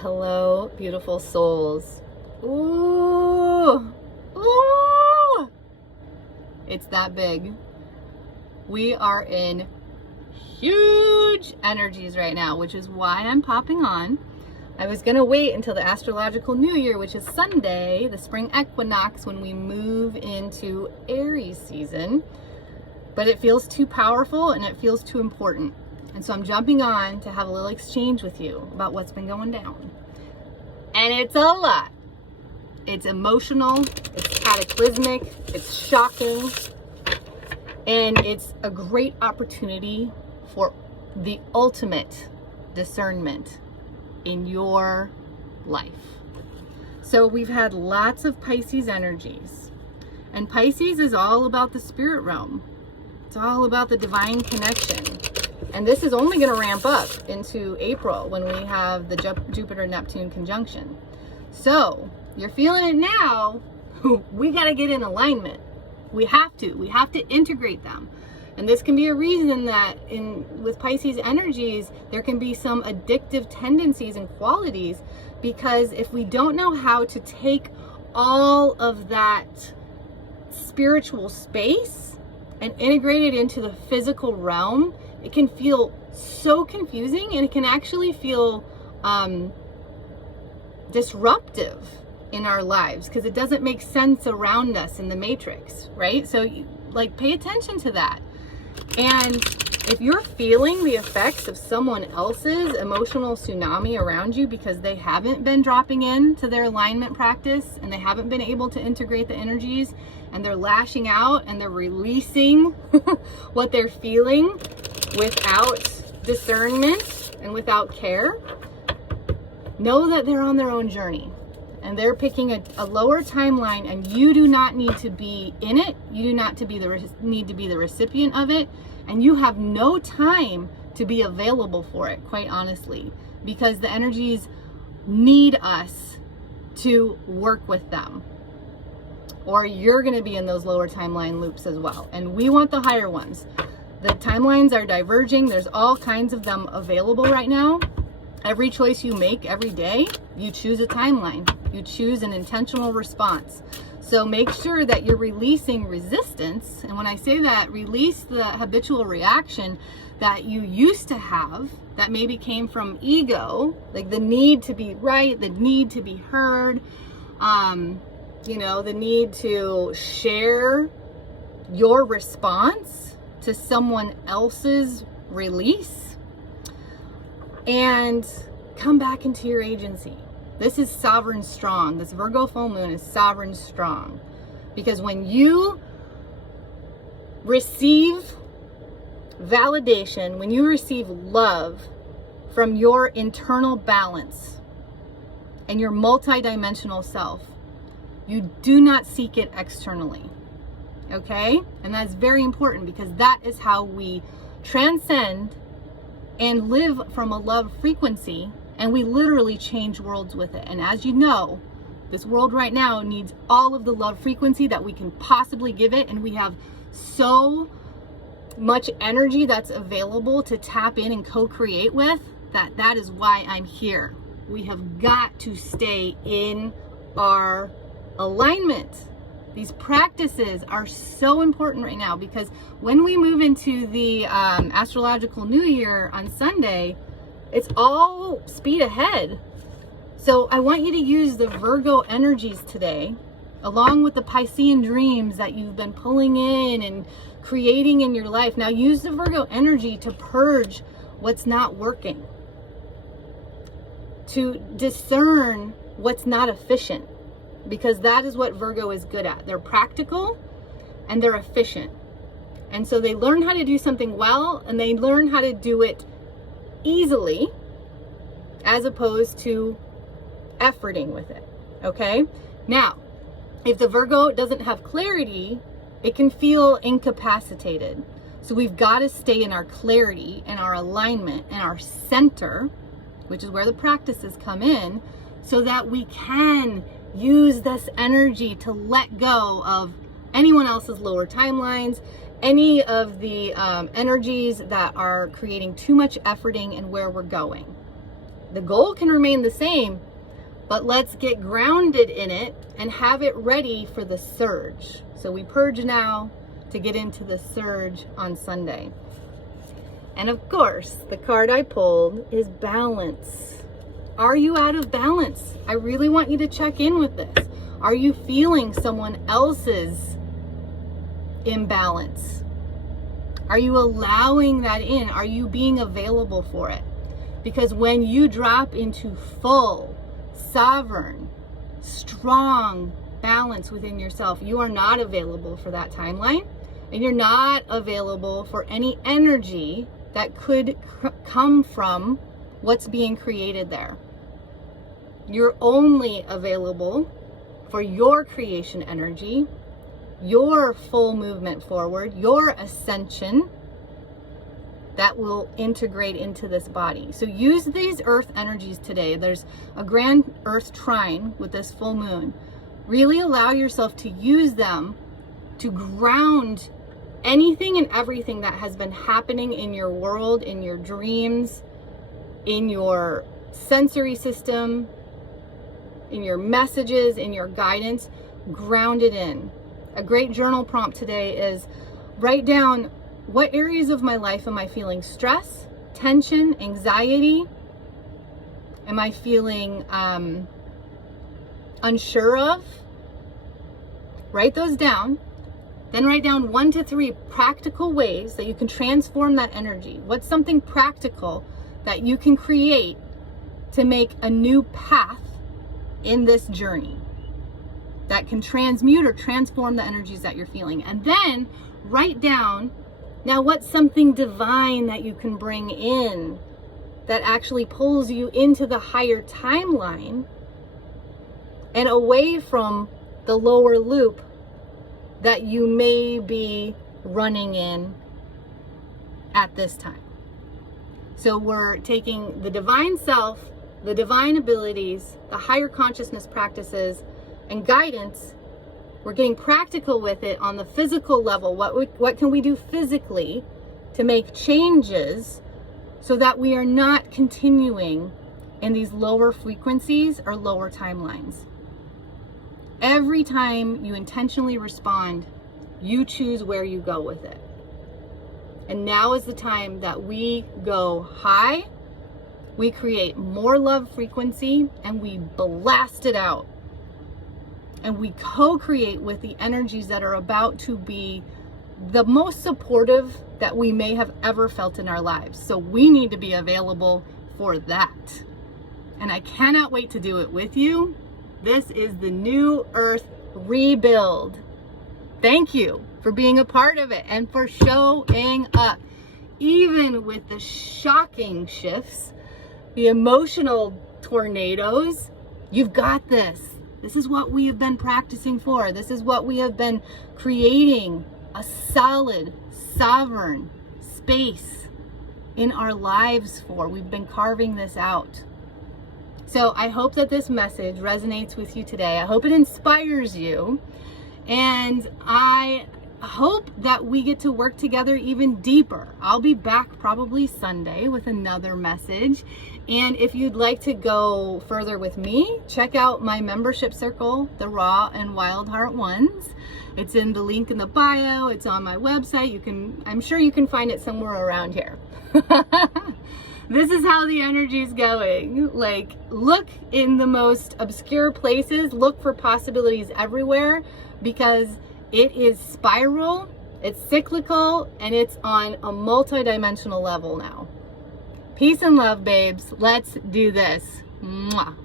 Hello, beautiful souls. Ooh, ooh, it's that big. We are in huge energies right now, which is why I'm popping on. I was gonna wait until the astrological new year, which is Sunday, the spring equinox, when we move into Aries season, but it feels too powerful and it feels too important. And so I'm jumping on to have a little exchange with you about what's been going down. And it's a lot. It's emotional, it's cataclysmic, it's shocking, and it's a great opportunity for the ultimate discernment in your life. So we've had lots of Pisces energies, and Pisces is all about the spirit realm. It's all about the divine connection. And this is only going to ramp up into April when we have the Jupiter-Neptune conjunction. So you're feeling it now. We got to get in alignment. We have to integrate them. And this can be a reason that with Pisces energies, there can be some addictive tendencies and qualities, because if we don't know how to take all of that spiritual space and integrate it into the physical realm, it can feel so confusing, and it can actually feel disruptive in our lives because it doesn't make sense around us in the matrix, right? So pay attention to that. And if you're feeling the effects of someone else's emotional tsunami around you because they haven't been dropping into their alignment practice and they haven't been able to integrate the energies, and they're lashing out and they're releasing what they're feeling without discernment and without care, know that they're on their own journey and they're picking a lower timeline, and you do not need to be in it. You do not need to be the recipient of it, and you have no time to be available for it, quite honestly, because the energies need us to work with them, or you're going to be in those lower timeline loops as well. And we want the higher ones. The timelines are diverging. There's all kinds of them available right now. Every choice you make every day, you choose a timeline. You choose an intentional response. So make sure that you're releasing resistance. And when I say that, release the habitual reaction that you used to have that maybe came from ego, like the need to be right, the need to be heard, the need to share your response to someone else's release, and come back into your agency. This is sovereign strong. This Virgo full moon is sovereign strong, because when you receive validation, when you receive love from your internal balance and your multidimensional self, you do not seek it externally. Okay? And that's very important, because that is how we transcend and live from a love frequency, and we literally change worlds with it. And as you know, this world right now needs all of the love frequency that we can possibly give it, and we have so much energy that's available to tap in and co-create with, that is why I'm here. We have got to stay in our alignment. These practices are so important right now, because when we move into the astrological new year on Sunday, it's all speed ahead. So I want you to use the Virgo energies today, along with the Piscean dreams that you've been pulling in and creating in your life. Now use the Virgo energy to purge what's not working, to discern what's not efficient, because that is what Virgo is good at. They're practical and they're efficient. And so they learn how to do something well, and they learn how to do it easily as opposed to efforting with it. Okay? Now, if the Virgo doesn't have clarity, it can feel incapacitated. So we've got to stay in our clarity and our alignment and our center, which is where the practices come in, so that we can use this energy to let go of anyone else's lower timelines, any of the energies that are creating too much efforting in where we're going. The goal can remain the same, but let's get grounded in it and have it ready for the surge. So we purge now to get into the surge on Sunday. And of course, the card I pulled is balance. Are you out of balance? I really want you to check in with this. Are you feeling someone else's imbalance? Are you allowing that in? Are you being available for it? Because when you drop into full, sovereign, strong balance within yourself, you are not available for that timeline, and you're not available for any energy that could come from what's being created there. You're only available for your creation energy, your full movement forward, your ascension that will integrate into this body. So use these earth energies today. There's a grand earth trine with this full moon. Really allow yourself to use them to ground anything and everything that has been happening in your world, in your dreams, in your sensory system, in your messages, in your guidance. Ground it in. A great journal prompt today is write down, what areas of my life am I feeling stress, tension, anxiety? Am I feeling unsure of? Write those down. Then write down 1 to 3 practical ways that you can transform that energy. What's something practical that you can create to make a new path in this journey that can transmute or transform the energies that you're feeling? And then write down, now what's something divine that you can bring in that actually pulls you into the higher timeline and away from the lower loop that you may be running in at this time. So we're taking the divine self, the divine abilities, the higher consciousness practices, and guidance. We're getting practical with it on the physical level. What can we do physically to make changes so that we are not continuing in these lower frequencies or lower timelines? Every time you intentionally respond, you choose where you go with it. And now is the time that we go high, we create more love frequency, and we blast it out. And we co-create with the energies that are about to be the most supportive that we may have ever felt in our lives. So we need to be available for that. And I cannot wait to do it with you. This is the New Earth Rebuild. Thank you for being a part of it and for showing up. Even with the shocking shifts, the emotional tornadoes, you've got this. This is what we have been practicing for. This is what we have been creating, a solid, sovereign space in our lives for. We've been carving this out. So I hope that this message resonates with you today. I hope it inspires you. And I hope that we get to work together even deeper. I'll be back probably Sunday with another message. And if you'd like to go further with me, check out my membership circle, the Raw and Wild Heart Ones. It's in the link in the bio. It's on my website. I'm sure you can find it somewhere around here. This is how the energy is going. Like, look in the most obscure places, look for possibilities everywhere, because it is spiral, it's cyclical, and it's on a multi-dimensional level now. Peace and love, babes. Let's do this. Mwah.